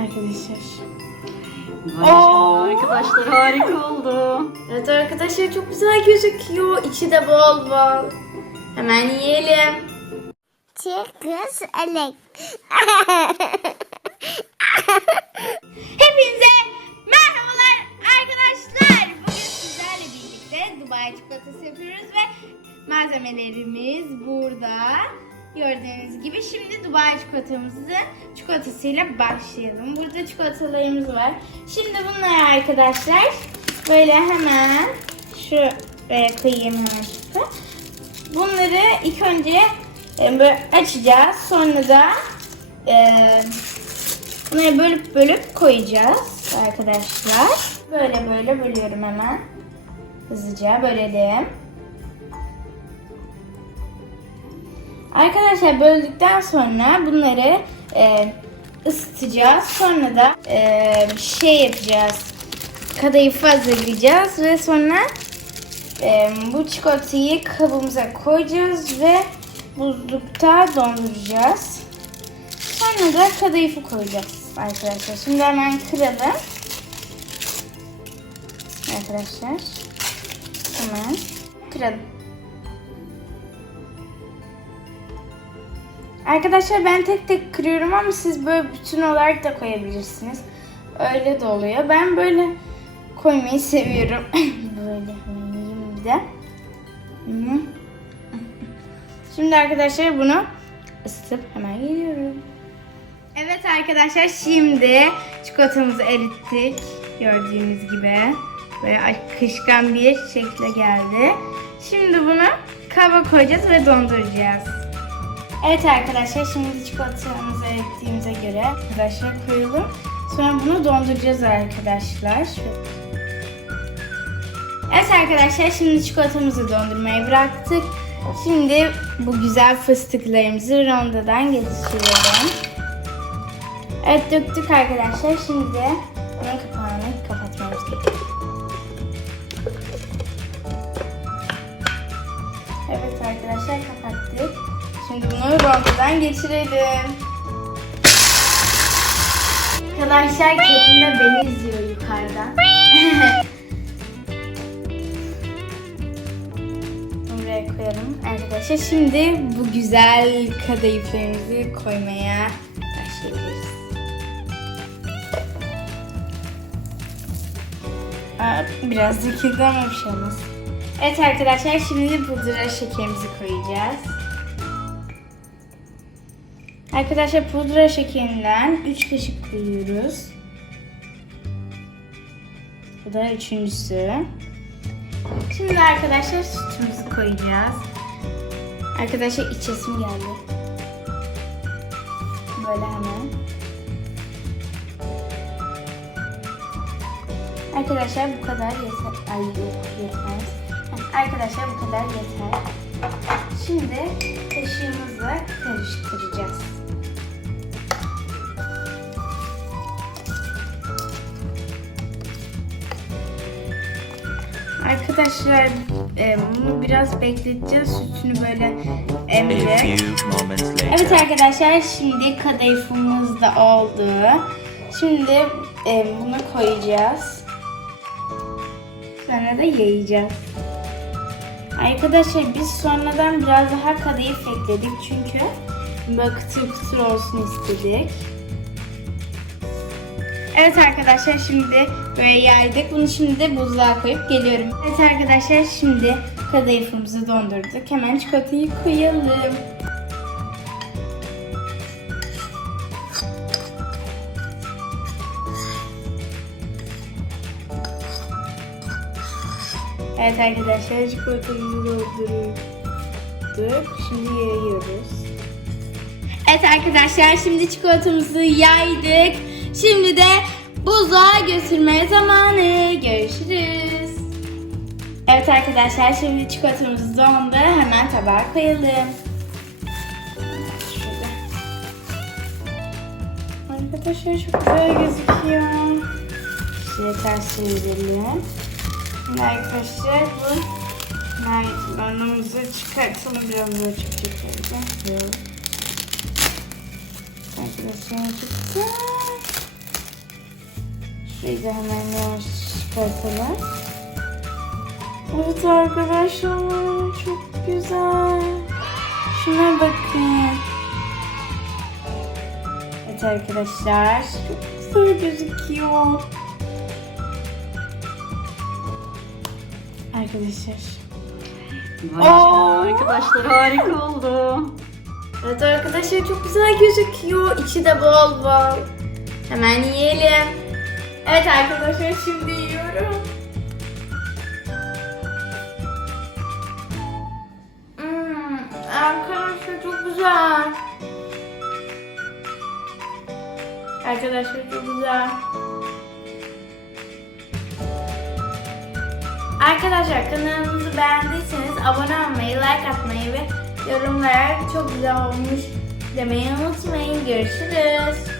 Arkadaşlar. Vay Oo. arkadaşlar harika oldu. Evet arkadaşlar çok güzel gözüküyor. İçi de bol bol. Hemen yiyelim. Çıkış elek. Hepinize merhabalar arkadaşlar. Bugün sizlerle birlikte Dubai çikolatası yapıyoruz ve malzemelerimiz burada. Gördüğünüz gibi şimdi Dubai çikolatamızı çikolatasıyla başlayalım. Burada çikolatalarımız var. Şimdi bunları arkadaşlar böyle hemen şuraya koyayım hemen şuraya. Bunları ilk önce e, böyle açacağız. Sonra da e, Bunları bölüp bölüp koyacağız arkadaşlar. Böyle böyle bölüyorum hemen. Hızlıca bölelim. Arkadaşlar böldükten sonra bunları e, ısıtacağız. Sonra da e, şey yapacağız. Kadayıfı hazırlayacağız ve sonra e, bu çikolatayı kabımıza koyacağız ve buzlukta donduracağız. Sonra da kadayıfı koyacağız arkadaşlar. Şimdi hemen kıralım. Arkadaşlar. Hemen kıralım. Arkadaşlar ben tek tek kırıyorum ama siz böyle bütün olarak da koyabilirsiniz. Öyle de oluyor. Ben böyle koymayı seviyorum. böyle yiyeyim bir de. Şimdi arkadaşlar bunu ısıtıp hemen geliyorum. Evet arkadaşlar şimdi çikolatamızı erittik. Gördüğünüz gibi. Böyle akışkan bir şekle geldi. Şimdi bunu kaba koyacağız ve donduracağız. Evet arkadaşlar şimdi çikolatamızı erittiğimize göre arkadaşlar koyalım. Sonra bunu donduracağız arkadaşlar. Evet arkadaşlar şimdi çikolatamızı dondurmaya bıraktık. Şimdi bu güzel fıstıklarımızı rondodan geçirelim. Evet döktük arkadaşlar. Şimdi de bunun kapağını kapatmamız gerekiyor. Evet arkadaşlar kapattık. Şimdi bunu rondodan geçirelim. Arkadaşlar kedim de beni izliyor yukarıdan. Buraya koyalım arkadaşlar. Şimdi bu güzel kadayıflarımızı koymaya başlayabiliriz. Aa, biraz döküldü ama bir şey olmaz. Evet arkadaşlar şimdi pudra şekerimizi koyacağız. Arkadaşlar pudra şekerinden 3 kaşık koyuyoruz. Bu da üçüncüsü. Şimdi arkadaşlar sütümüzü koyacağız. Arkadaşlar içesim geldi. Böyle hemen. Arkadaşlar bu kadar yeter. Ay yetmez. Arkadaşlar bu kadar yeter. Şimdi kaşığımızla karıştıracağız. Arkadaşlar e, bunu biraz bekleteceğiz. Sütünü böyle emecek. Evet arkadaşlar şimdi kadayıfımız da oldu. Şimdi e, bunu koyacağız. Sonra da yayacağız. Arkadaşlar biz sonradan biraz daha kadayıf ekledik çünkü böyle kıtır kıtır olsun istedik. Evet arkadaşlar şimdi böyle yaydık. Bunu şimdi de buzluğa koyup geliyorum. Evet arkadaşlar şimdi kadayıfımızı dondurduk. Hemen çikolatayı koyalım. Evet arkadaşlar çikolatamızı doldurduk. Şimdi yayıyoruz. Evet arkadaşlar şimdi çikolatamızı yaydık. Şimdi de buzluğa götürme zamanı. Görüşürüz. Evet arkadaşlar şimdi çikolatamız dondu. Hemen tabağa koyalım. Arkadaşlar çok güzel gözüküyor. Şöyle ters çevirelim. Şimdi arkadaşlar bu naylanımızı çıkartalım biraz daha. Yok. Arkadaşlar güzel. Şurayı da hemen yavaş çıkartalım. Evet arkadaşlar çok güzel. Şuna bakın. Evet arkadaşlar çok güzel gözüküyor. Arkadaşlar. Vay Aa! arkadaşlar harika oldu. Evet arkadaşlar çok güzel gözüküyor. İçi de bol bol. Hemen yiyelim. Evet arkadaşlar şimdi yiyorum. Hmm, arkadaşlar çok. Arkadaşlar çok güzel. Arkadaşlar kanalımızı beğendiyseniz abone olmayı, like atmayı ve yorumlara çok güzel olmuş demeyi unutmayın. Görüşürüz.